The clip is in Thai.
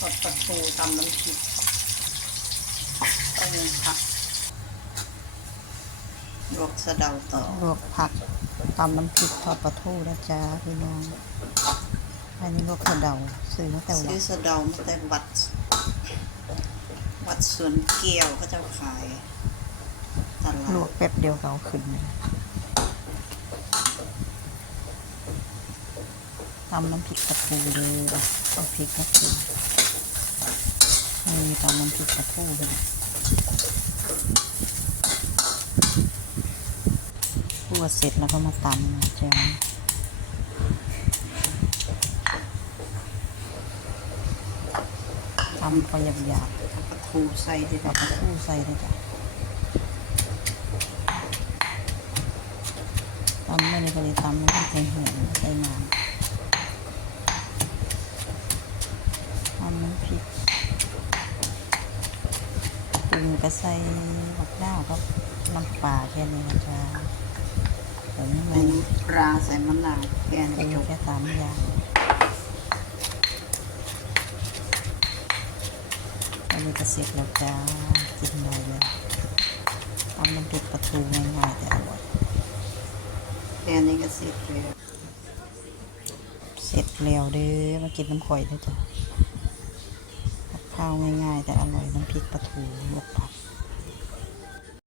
สดปลาทูตำน้ำพริกต้มผักลวกสะเดาต่อลวกผักตำน้ำพริกทอดปลาทูนะจ๊ะพี่น้อง อันนี้ลวกกระเดาซื้อมาแต่ซื้วัอนสะเดามาแต่วัด วัดสวนเกียวเขาจะขายตลาลวดกแป๊บเดียวก็เอาขึ้นเลยตำน้ำพริกปลาทูเลยอะเอาพริกมากิ นนี่ตำน้ำพริกปลาทูเลยคั่วเสร็จแล้วก็มาตำนะจ๊ะตำพอหยาบๆเอาปลาทูใส่ด้วยกับปลาทูใส่เลยจ้ะตำไม่ได้ก็เลยตำมันก็ใส่เหือนใส่น้ำตำน้ำพริก ปรุงก็ใส่บักด้าวกับน้ำปลาแค่นี้นะจ้ะเดี๋ยวนี้เป็มันนปลาใส่มะนาวแกงปรุงจบแค่สามอย่างอันนี้ก็เสร็จแล้วจ้ากินเลยเลยตำน้ำพริกปลาทูง่ายๆแต่อร่อย แกงนี้ก็เสร็จแล้วเสร็จแล้วเด้อมากินน้ำข่อยเด้อจ้ะ ข้าวง่ายๆ แต่อร่อยน้ำพริกปลาทูบวกผัก